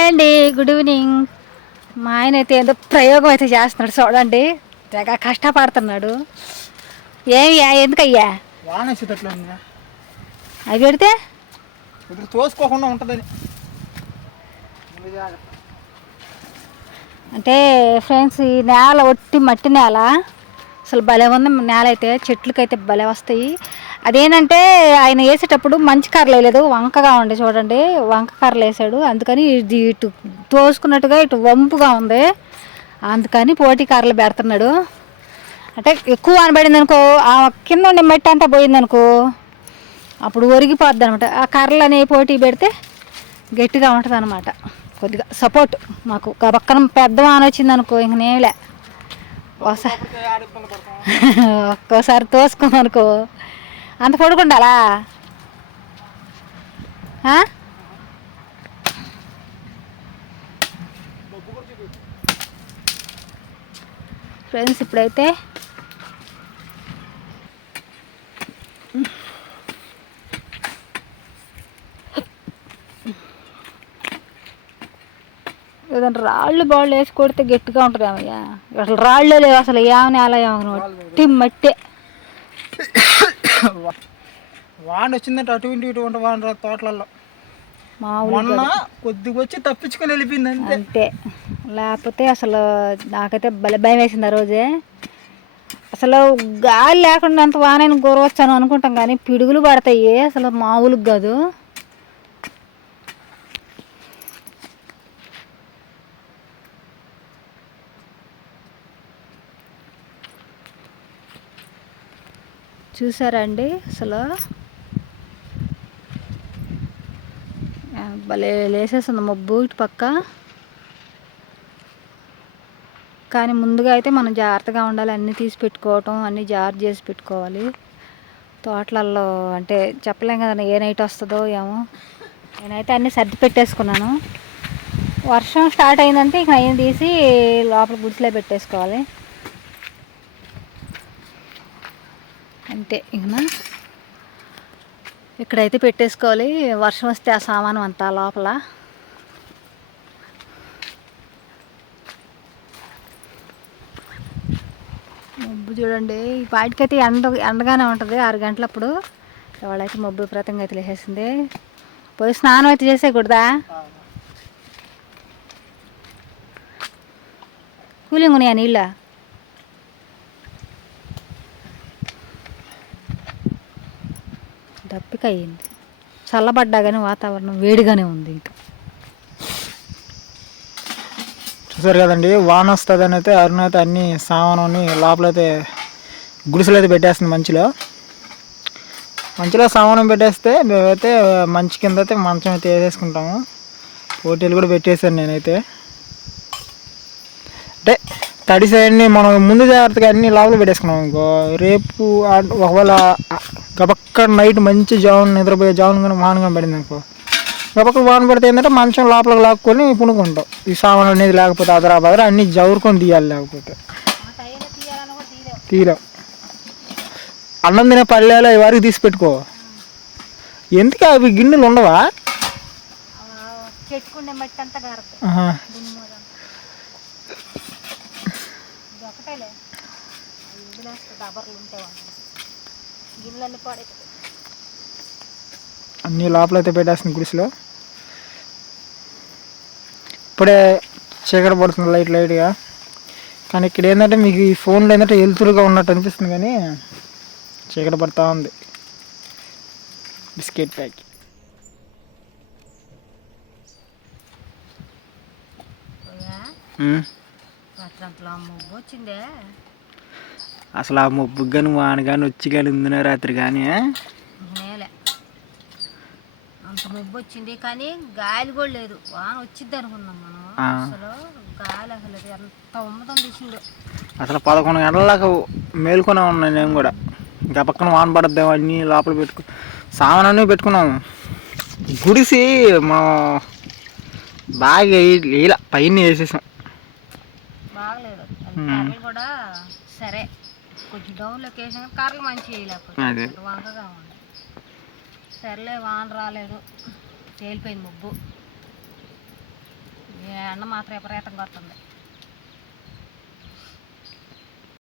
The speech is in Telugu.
హాయ్ అండి, గుడ్ ఈవినింగ్. మా ఆయన అయితే ఏదో ప్రయోగం అయితే చేస్తున్నాడు చూడండి, తెగ కష్టపడుతున్నాడు. ఎందుకయ్యా వాన వచ్చేటట్లు అవి పెడితే ఇప్పుడు తోసుకోకుండా ఉంటుందని అంటే ఫ్రెండ్స్, ఈ నేల ఒట్టి మట్టి నేల, అసలు భలే ఉంది నేల అయితే. చెట్లకైతే భలే వస్తాయి. అదేంటంటే ఆయన వేసేటప్పుడు మంచి కర్రలు వేయలేదు, వంకగా ఉండి చూడండి, వంక కర్రలు వేసాడు. అందుకని ఇది ఇటు తోసుకున్నట్టుగా ఇటు వంపుగా ఉంది, అందుకని పోటీ కర్రలు పెడుతున్నాడు. అంటే ఎక్కువ అనబడింది అనుకో, ఆ కింద ఉండే మట్టి అంతా పోయిందనుకో అప్పుడు ఒరిగిపోద్ది అనమాట. ఆ కర్రలు అనే పోటీ పెడితే గట్టిగా ఉంటుంది అనమాట. కొద్దిగా సపోర్ట్ మాకు. పక్కన పెద్ద వాన వచ్చింది అనుకో ఇంక నేలే ఒక్కోసారి తోసుకున్నానుకో అంత పడుకుండాలా. ఫ్రెండ్స్, ఇప్పుడైతే ఏదైనా రాళ్ళు బాళ్ళు వేసి కొడితే గట్టిగా ఉంటుంది ఏమయ్యా. అసలు రాళ్ళే లేవు, అసలు ఏమని అలా ఏమను మట్టే. వాన వచ్చిందంటే అటు ఇటు ఉంటే వాన తోటలలో మొన్న కొద్దిగా వచ్చి తప్పించుకొని వెళ్ళిపోయింది అంతే. లేకపోతే అసలు నాకైతే భయం వేసింది ఆ రోజే. అసలు గాలి లేకుండా అంత వానైనా గొరవచ్చాను అనుకుంటాం, కానీ పిడుగులు పడతాయి అసలు మామూలుగా కాదు. చూసారా అండి, అసలు భలే లేసేస్తుంది మబ్బు ఇటు పక్క. కానీ ముందుగా అయితే మనం జాగ్రత్తగా ఉండాలి, అన్నీ తీసి పెట్టుకోవటం, అన్నీ జాగ్రత్త చేసి పెట్టుకోవాలి తోటలలో. అంటే చెప్పలేం కదా ఏ నైట్ వస్తుందో ఏమో. నేనైతే అన్నీ సర్ది పెట్టేసుకున్నాను. వర్షం స్టార్ట్ అయిందంటే ఇక నయ్యం తీసి లోపల గుడిసెలో పెట్టేసుకోవాలి అంతే. ఇక్కడైతే పెట్టేసుకోవాలి. వర్షం వస్తే ఆ సామానం అంతా లోపల. మబ్బు చూడండి, ఈ పాటికైతే ఎండగానే ఉంటుంది 6 గంటలప్పుడు. ఎవరైతే మబ్బు విపరీతంగా అయితే లేసేసింది. పోయి స్నానం అయితే చేసేయకూడదా? కూలింగ్ ఉన్నాయా నీళ్ళ? దప్పిక అయ్యింది. చల్లబడ్డా కానీ వాతావరణం వేడిగానే ఉంది. ఇంకా చూసారు కదండి, వాన వస్తుందని అయితే అరుణ అయితే అన్ని సామాను లోపలైతే గుడిసెలు అయితే పెట్టేస్తుంది. మంచిలో సామానం పెట్టేస్తే మేమైతే మంచి కింద అయితే మంచం అయితే వేసేసుకుంటాము. పోటీలు కూడా పెట్టేశాను నేనైతే. అంటే తడిసైడ్ని మనం ముందు జాగ్రత్తగా అన్ని లోపల పెట్టేసుకున్నాం ఇంకో, రేపు ఒకవేళ గబక్క నైట్ మంచి నిద్రపోయే కానీ వానగా పడింది అనుకో, గబక్క వాన పడితే ఏంటంటే మంచం లోపలికి లాక్కొని పునుకుంటాం. ఈ సామాన్ అనేది లేకపోతే అదరా అన్ని జవురుకొని తీయాలి, లేకపోతే తీయలేం. అన్నం తినే పల్లెలో వారికి తీసి పెట్టుకో. ఎందుకు అవి గిన్నెలు ఉండవా? అన్నీ లోపలైతే పెట్టేస్తుంది గుడిసెలో. ఇప్పుడే చీకటి పడుతుంది లైట్గా. కానీ ఇక్కడ ఏంటంటే మీకు ఈ ఫోన్లో ఏంటంటే వెలుతురుగా ఉన్నట్టు అనిపిస్తుంది, కానీ చీకటి పడుతూ ఉంది. బిస్కెట్ ప్యాక్ అసలు ఆ మబ్బు కానీ వాన కానీ వచ్చి కానీ ఉంది రాత్రి. కానీ అంత మబ్బు వచ్చింది, కానీ గాలి కూడా లేదు. వాన వచ్చింది అనుకున్నాం మనం. అసలు గాలి అసలు ఎంత ఉమ్మతం తీసిందో. అసలు 11 గంటల దాకా మేలుకొనే ఉన్నాను నేను కూడా. ఇంకా పక్కన వాన పడద్దాం అన్నీ లోపల సామాన్ అన్నీ పెట్టుకున్నాము. గుడిసి మనం బాగా ఇలా పైన వేసేసాం. బాగలేదు కూడా. సరే, కొంచెం డౌన్లోకి వేసాం, కర్రలు మంచిగా వేయలేకపోతే వంకగా ఉంది. సర్లే, వాన రాలేదు, తేలిపోయింది మబ్బు. ఎండ మాత్రం విపరీతంగా వస్తుంది